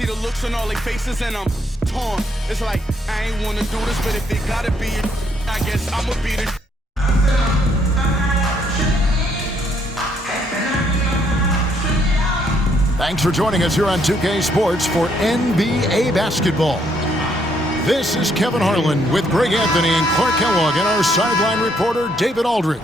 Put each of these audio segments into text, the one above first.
see the looks on all their faces and I'm torn. It's like, I ain't wanna do this, but if it gotta be it, I guess I'ma be the Thanks for joining us here on 2K Sports for NBA basketball. This is Kevin Harlan with Greg Anthony and Clark Kellogg and our sideline reporter, David Aldridge.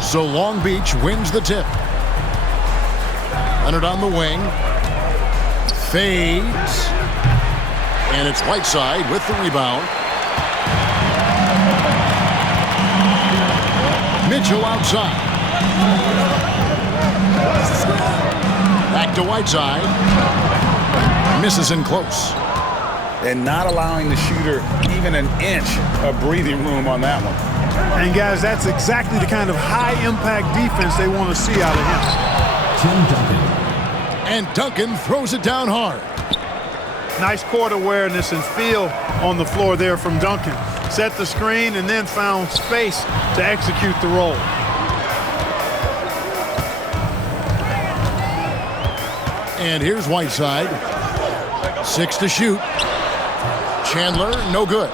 So Long Beach wins the tip. Leonard on the wing. Fades. And it's Whiteside with the rebound. Mitchell outside. Back to Whiteside. Misses in close. And not allowing the shooter even an inch of breathing room on that one. And guys, that's exactly the kind of high-impact defense they want to see out of him. Tim Duncan. And Duncan throws it down hard. Nice court awareness and feel on the floor there from Duncan. Set the screen and then found space to execute the roll. And here's Whiteside. 6 to shoot. Chandler, no good.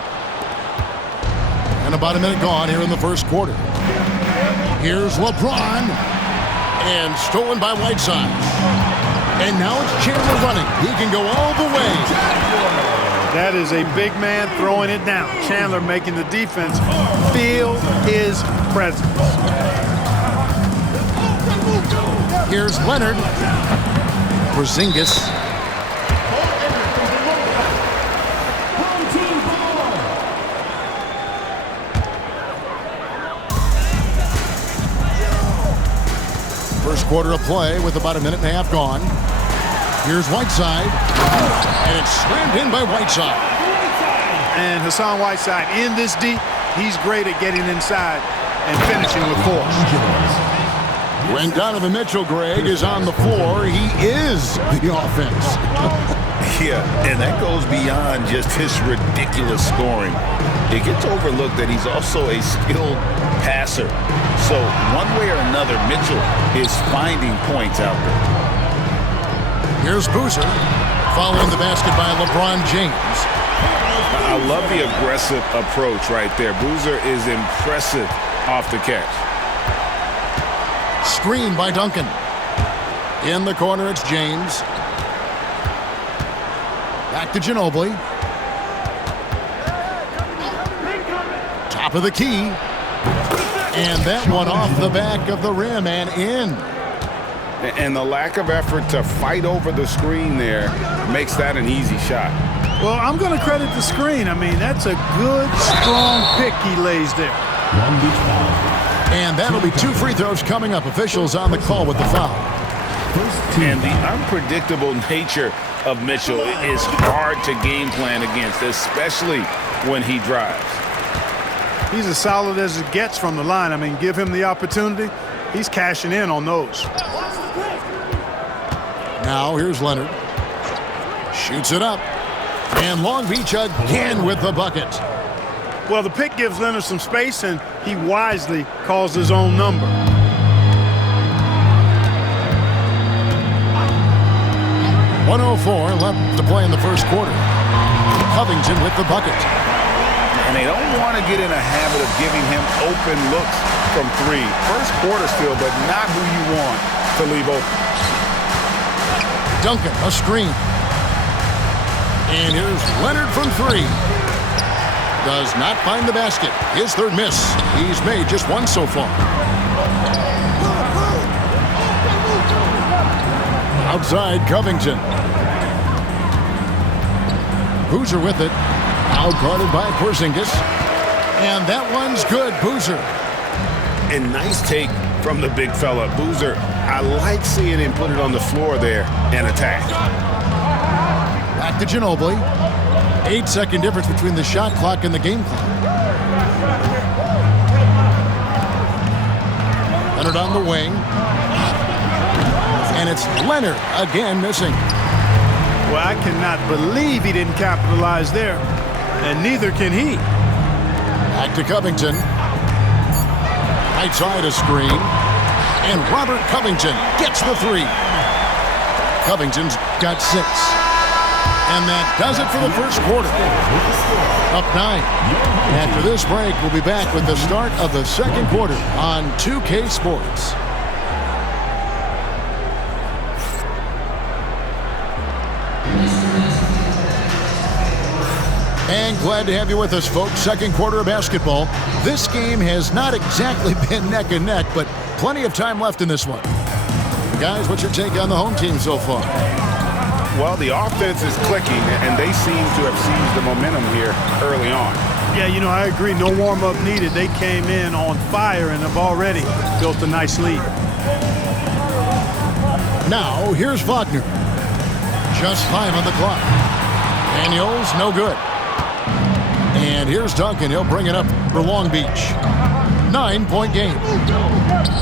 And about a minute gone here in the first quarter. Here's LeBron. And stolen by Whiteside. And now it's Chandler running. He can go all the way. That is a big man throwing it down. Chandler making the defense feel his presence. Here's Leonard. Porzingis. First quarter of play with about a minute and a half gone. Here's Whiteside. And it's slammed in by Whiteside. And Hassan Whiteside in this deep, he's great at getting inside and finishing with force. When Donovan Mitchell, Greg, is on the floor, he is the offense. Yeah, and that goes beyond just his ridiculous scoring. It gets overlooked that he's also a skilled passer. So one way or another, Mitchell is finding points out there. Here's Boozer following the basket by LeBron James. I love the aggressive approach right there. Boozer is impressive off the catch. Screen by Duncan. In the corner, it's James. Back to Ginobili. Top of the key. And that one off the back of the rim and in. And the lack of effort to fight over the screen there makes that an easy shot. Well, I'm going to credit the screen. I mean, that's a good, strong pick he lays there. And that'll be 2 free throws coming up. Officials on the call with the foul. And the unpredictable nature of Mitchell is hard to game plan against, especially when he drives. He's as solid as it gets from the line. I mean, give him the opportunity. He's cashing in on those. Now here's Leonard. Shoots it up. And Long Beach again with the bucket. Well, the pick gives Leonard some space, and he wisely calls his own number. .104 left to play in the first quarter. Covington with the bucket. And they don't want to get in a habit of giving him open looks from 3. First quarter still, but not who you want to leave open. Duncan, a screen. And here's Leonard from 3. Does not find the basket. His third miss. He's made just 1 so far. Outside, Covington. Boozer with it. Out guarded by Porzingis. And that one's good. Boozer. And nice take from the big fella. Boozer, I like seeing him put it on the floor there and attack. Back to Ginobili. 8-second difference between the shot clock and the game clock. Leonard on the wing. And it's Leonard again missing. Well, I cannot believe he didn't capitalize there, and neither can he. Back to Covington. Right side a screen. And Robert Covington gets the three. Covington's got 6. And that does it for the first quarter. Up 9. After this break, we'll be back with the start of the second quarter on 2K Sports. And glad to have you with us, folks. Second quarter of basketball. This game has not exactly been neck and neck, but plenty of time left in this one. Guys, what's your take on the home team so far? Well, the offense is clicking, and they seem to have seized the momentum here early on. Yeah, you know, I agree. No warm-up needed. They came in on fire and have already built a nice lead. Now, here's Wagner. Just 5 on the clock. Daniels, no good. And here's Duncan. He'll bring it up for Long Beach. 9-point game.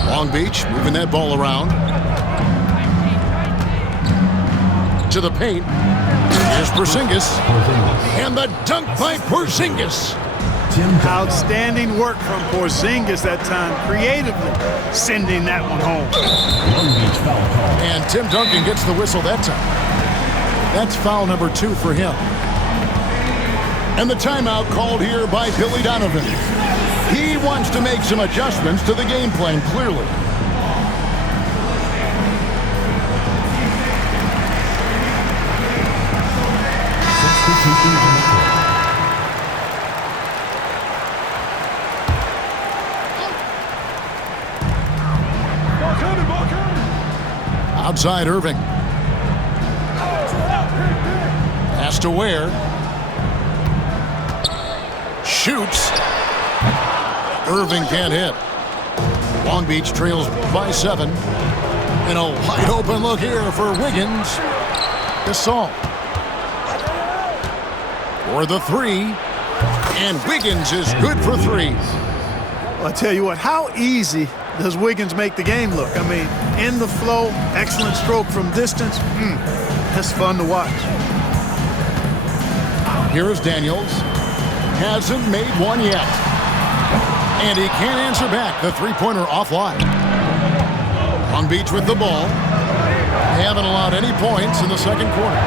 Long Beach moving that ball around. To the paint. Here's Porzingis. And the dunk by Porzingis. Outstanding work from Porzingis that time, creatively sending that one home. And Tim Duncan gets the whistle that time. That's foul number 2 for him. And the timeout called here by Billy Donovan. He wants to make some adjustments to the game plan, clearly. Outside Irving. Pass to Ware. Shoots. Irving can't hit. Long Beach trails by 7. And a wide open look here for Wiggins. Gasol. For the 3. And Wiggins is good for 3. Well, I tell you what, how easy does Wiggins make the game look? I mean, in the flow, excellent stroke from distance. That's fun to watch. Here is Daniels. Hasn't made one yet. And he can't answer back. The three-pointer offline. Long Beach with the ball. They haven't allowed any points in the second quarter.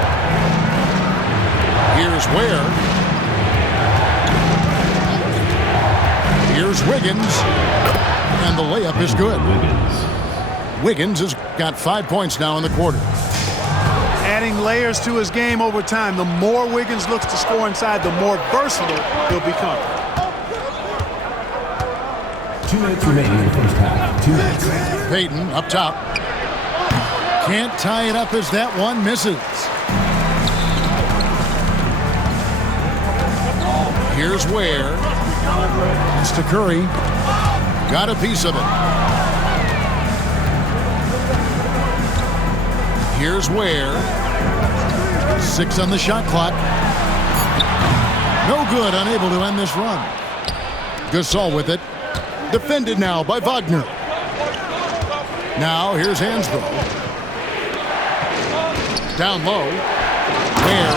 Here's Ware. Here's Wiggins. And the layup is good. Wiggins has got 5 points now in the quarter. Adding layers to his game over time. The more Wiggins looks to score inside, the more versatile he'll become. 2 minutes remaining in the first half. 2 minutes. Payton up top. Can't tie it up as that one misses. Here's Ware. It's to Curry. Got a piece of it. Here's Ware. 6 on the shot clock. No good, unable to end this run. Gasol with it. Defended now by Wagner. Now here's Hansbrough. Down low. Ware.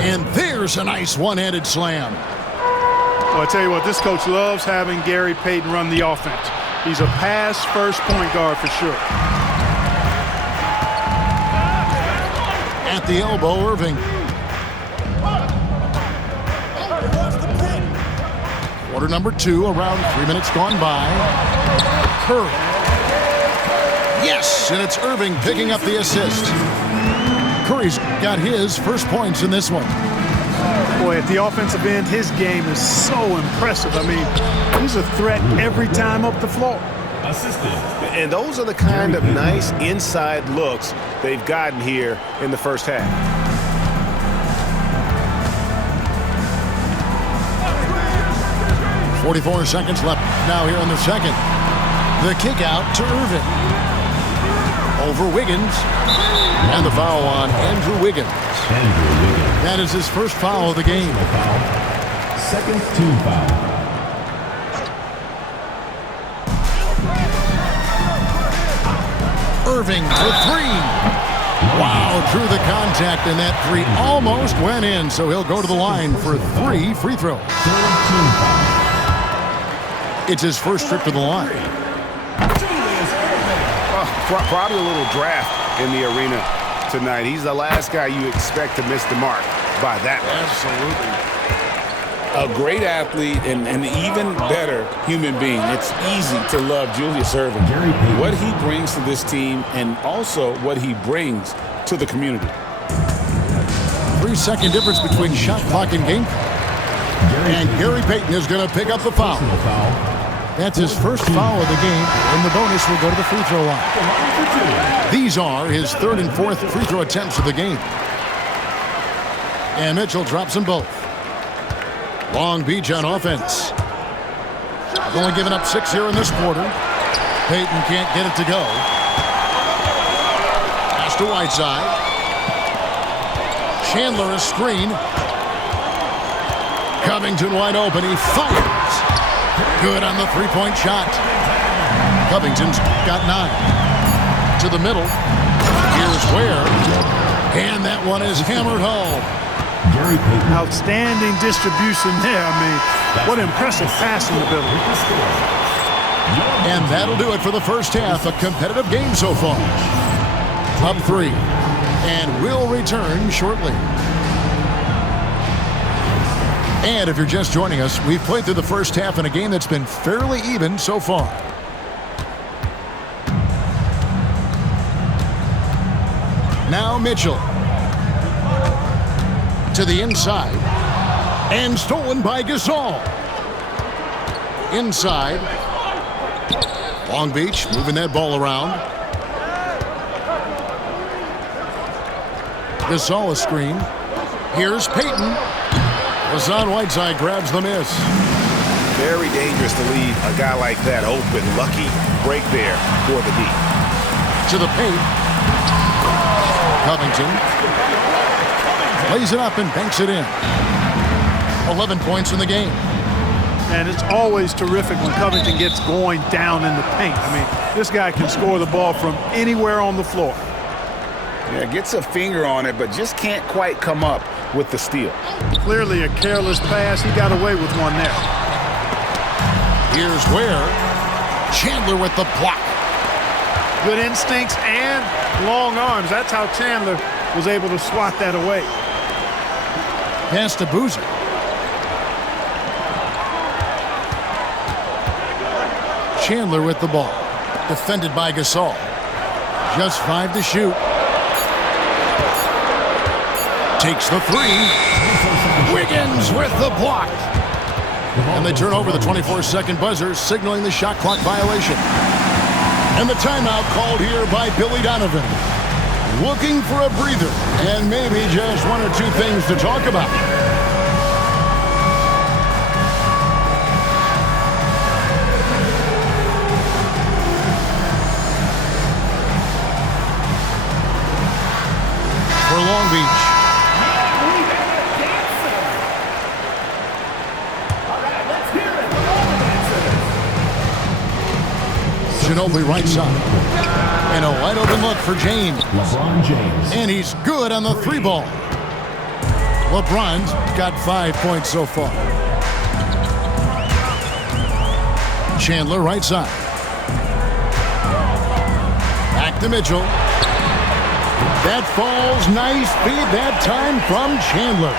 And there's a nice one-handed slam. Well, I tell you what, this coach loves having Gary Payton run the offense. He's a pass-first point guard for sure. At the elbow, Irving. Quarter number 2, around 3 minutes gone by. Curry. Yes, and it's Irving picking up the assist. Curry's got his first points in this one. Boy, at the offensive end, his game is so impressive. I mean, he's a threat every time up the floor. And those are the kind of nice inside looks they've gotten here in the first half. .44 seconds left now here in the second. The kick out to Irving. Over Wiggins. And the foul on Andrew Wiggins. That is his first foul of the game. Second team foul. Irving for three. Wow, through the contact, and that three almost went in, so he'll go to the line for 3 free throws. It's his first trip to the line. Probably a little draft in the arena tonight. He's the last guy you expect to miss the mark by that much. Absolutely. A great athlete and an even better human being. It's easy to love Julius Erving. What he brings to this team and also what he brings to the community. 3-second difference between shot clock and game clock. And Gary Payton is going to pick up the foul. That's his first foul of the game, and the bonus will go to the free throw line. These are his third and fourth free throw attempts of the game. And Mitchell drops them both. Long Beach on offense. They've only given up 6 here in this quarter. Payton can't get it to go. Pass to Whiteside. Chandler a screen. Covington wide open. He fires. Good on the three-point shot. Covington's got 9. To the middle. Here's Ware. And that one is hammered home. Outstanding distribution there. I mean, what impressive passing ability. And that'll do it for the first half. A competitive game so far. Up 3. And we'll return shortly. And if you're just joining us, we've played through the first half in a game that's been fairly even so far. Now Mitchell. To the inside. And stolen by Gasol. Inside. Long Beach moving that ball around. Gasol a screen. Here's Payton. Hassan Whiteside grabs the miss. Very dangerous to leave a guy like that open. Lucky break there for the D. To the paint. Covington. Lays it up and banks it in. 11 points in the game. And it's always terrific when Covington gets going down in the paint. I mean, this guy can score the ball from anywhere on the floor. Yeah, gets a finger on it, but just can't quite come up with the steal. Clearly a careless pass. He got away with one there. Here's Ware. Chandler with the block. Good instincts and long arms. That's how Chandler was able to swat that away. Pass to Boozer. Chandler with the ball. Defended by Gasol. Just 5 to shoot. Takes the 3. Wiggins with the block. And they turn over the 24-second buzzer, signaling the shot clock violation. And the timeout called here by Billy Donovan. Looking for a breather and maybe just 1 or 2 things to talk about. For Long Beach. Ginobili right side. And a wide open look for James. LeBron James. And he's good on the 3 ball. LeBron's got 5 points so far. Chandler right side. Back to Mitchell. That falls nice feed that time from Chandler.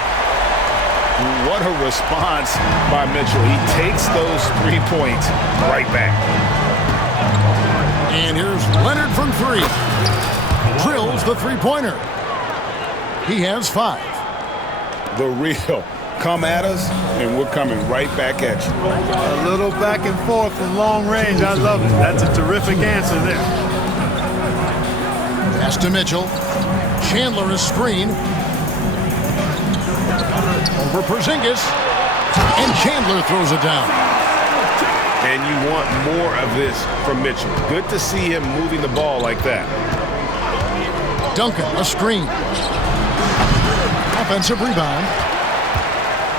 What a response by Mitchell. He takes those 3 points right back. And here's Leonard from 3. Drills the 3-pointer. He has 5. The real. Come at us, and we're coming right back at you. A little back and forth from long range. I love it. That's a terrific answer there. Pass to Mitchell. Chandler is screen. Over Porzingis. And Chandler throws it down. And you want more of this from Mitchell. Good to see him moving the ball like that. Duncan, a screen. Offensive rebound.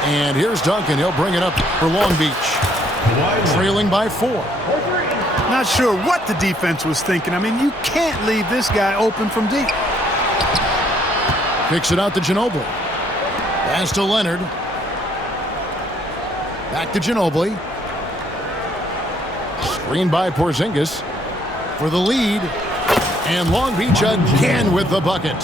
And here's Duncan. He'll bring it up for Long Beach. Trailing by 4. Not sure what the defense was thinking. I mean, you can't leave this guy open from deep. Kicks it out to Ginobili. Pass to Leonard. Back to Ginobili. Screen by Porzingis for the lead. And Long Beach again with the bucket.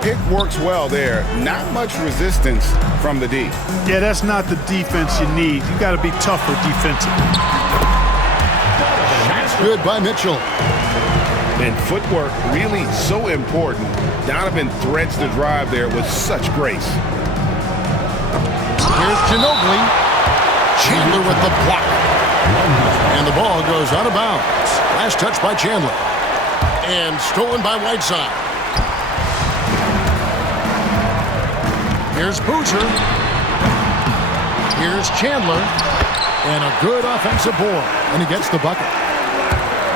Pick works well there. Not much resistance from the D. Yeah, that's not the defense you need. You got to be tougher defensively. That's good by Mitchell. And footwork really so important. Donovan threads the drive there with such grace. Here's Ginobili. Chandler with the block. And the ball goes out of bounds. Last touch by Chandler. And stolen by Whiteside. Here's Boozer. Here's Chandler. And a good offensive board. And he gets the bucket.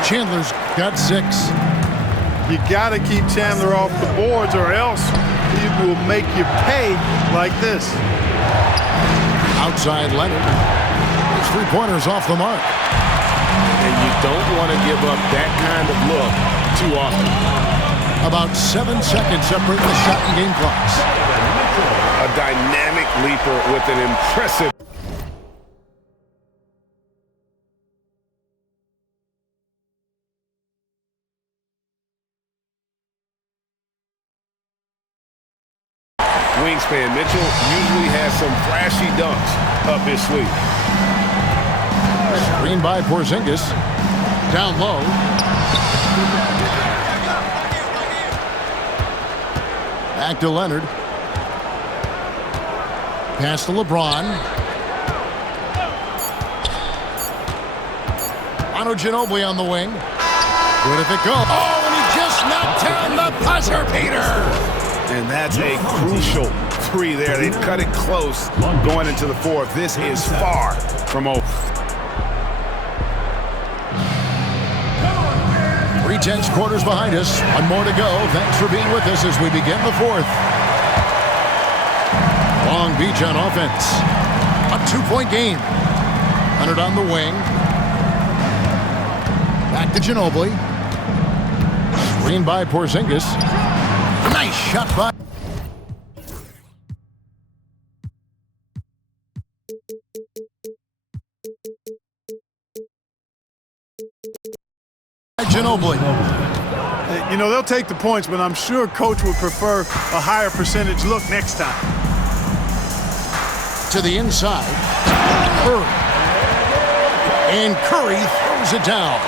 Chandler's got 6. You got to keep Chandler off the boards or else he will make you pay like this. Outside Leonard. His three-pointers off the mark. And you don't want to give up that kind of look too often. About 7 seconds separate the shot and game clocks. A dynamic leaper with an impressive... wingspan. Mitchell usually has some flashy dunks up his sleeve. Screen by Porzingis. Down low. Back to Leonard. Pass to LeBron. Manu Ginobili on the wing. Good if it goes. Oh, and he just knocked down the buzzer beater. And that's a crucial 3 there. They've cut it close going into the 4th. This is far from over. 3/10 quarters behind us. One more to go. Thanks for being with us as we begin the 4th. Long Beach on offense. A 2-point game. Leonard on the wing. Back to Ginobili. Screen by Porzingis. Nice shot by... Ginobili. You know, they'll take the points, but I'm sure Coach would prefer a higher percentage look next time. To the inside. Curry. And Curry throws it down.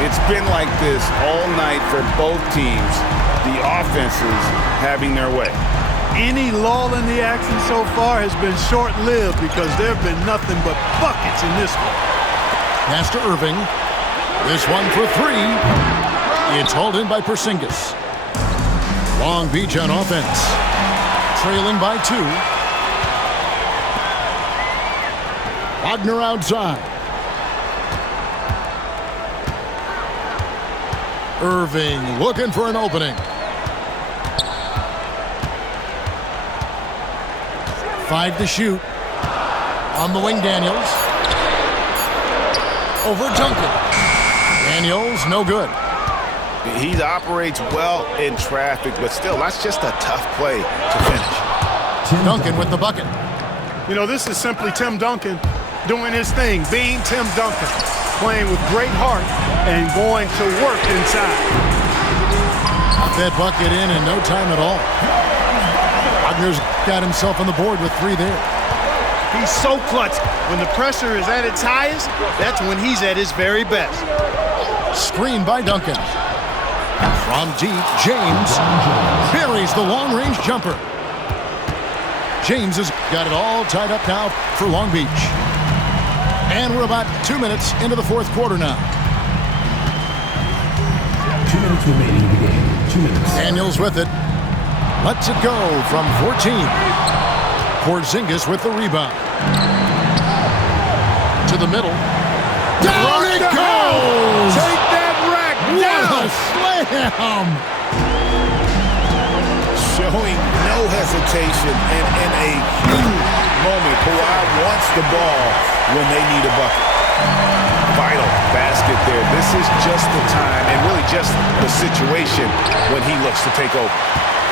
It's been like this all night for both teams. The offenses having their way. Any lull in the action so far has been short-lived because there have been nothing but buckets in this one. Pass to Irving. This one for 3. It's hauled in by Porzingis. Long Beach on offense. Trailing by 2. Wagner outside. Irving looking for an opening. 5 to shoot. On the wing, Daniels. Over Duncan. Daniels, no good. He operates well in traffic, but still, that's just a tough play to finish. Duncan with the bucket. You know, this is simply Tim Duncan doing his thing, being Tim Duncan, playing with great heart and going to work inside. That bucket in no time at all. Wagner's got himself on the board with 3 there. He's so clutch. When the pressure is at its highest, that's when he's at his very best. Screen by Duncan. From deep, James buries the long-range jumper. James has got it all tied up now for Long Beach. And we're about 2 minutes into the 4th quarter now. 2 minutes remaining in the game. 2 minutes. Daniels with it. Lets it go from 14. Porzingis with the rebound. To the middle. Down it goes! Take that rack down! What a slam! Showing no hesitation and in a huge moment. Kawhi wants the ball when they need a bucket. Vital basket there. This is just the time and really just the situation when he looks to take over.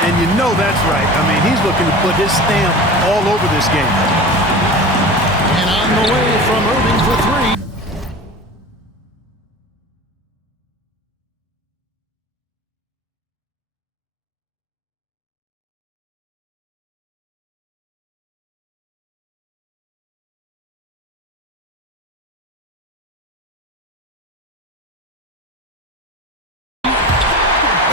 And you know that's right. I mean, he's looking to put his stamp all over this game. And on the way from Irving for three.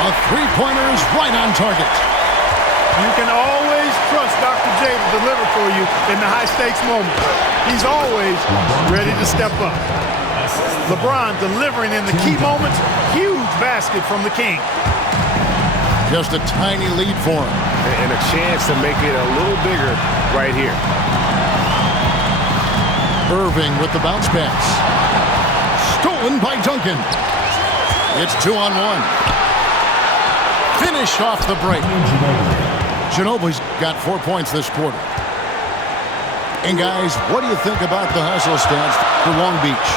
A three-pointer is right on target. You can always trust Dr. J to deliver for you in the high-stakes moments. He's always ready to step up. LeBron delivering in the key moments. Huge basket from the King. Just a tiny lead for him. And a chance to make it a little bigger right here. Irving with the bounce pass. Stolen by Duncan. It's 2-on-1. Finish off the break. Ginobili's got 4 points this quarter. And guys, what do you think about the hustle stance for Long Beach?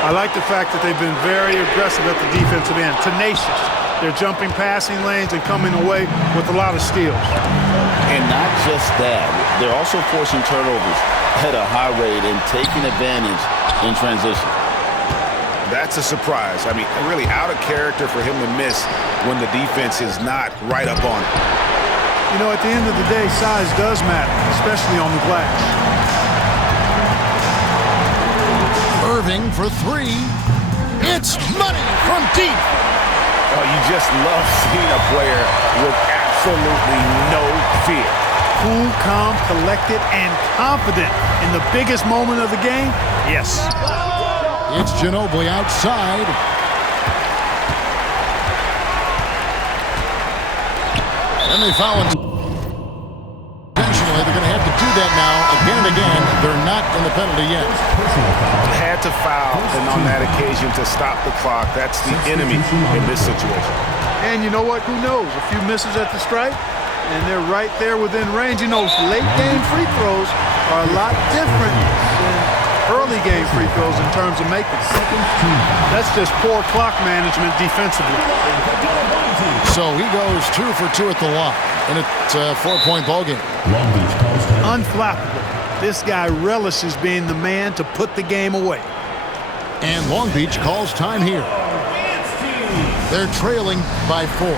I like the fact that they've been very aggressive at the defensive end, tenacious. They're jumping passing lanes and coming away with a lot of steals. And not just that, they're also forcing turnovers at a high rate and taking advantage in transition. That's a surprise. I mean, really out of character for him to miss when the defense is not right up on it. You know, at the end of the day, size does matter, especially on the glass. Irving for three. It's money from deep. Oh, you just love seeing a player with absolutely no fear. Cool, calm, collected, and confident in the biggest moment of the game? Yes. It's Ginobili outside. And they foul him. Intentionally, they're going to have to do that now again and again. They're not in the penalty yet. Had to foul, and on that occasion to stop the clock. That's the enemy in this situation. And you know what? Who knows? A few misses at the stripe, and they're right there within range. You know, late game free throws are a lot different than early game free throws in terms of making. That's just poor clock management defensively. So he goes 2 for 2 at the line, and it's a 4-point ball game. Long Beach calls time. Unflappable. This guy relishes being the man to put the game away. And Long Beach calls time here. They're trailing by 4.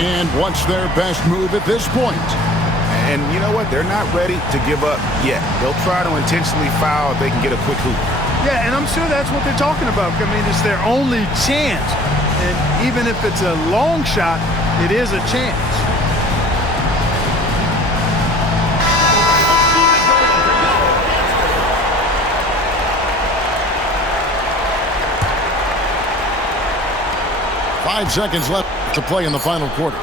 And what's their best move at this point? And you know what? They're not ready to give up yet. They'll try to intentionally foul if they can get a quick hoop. Yeah, and I'm sure that's what they're talking about. I mean, it's their only chance. And even if it's a long shot, it is a chance. Five seconds left to play in the final quarter.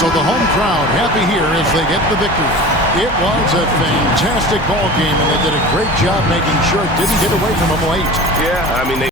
So the home crowd happy here as they get the victory. It was a fantastic ball game, and they did a great job making sure it didn't get away from them late. Yeah, I mean,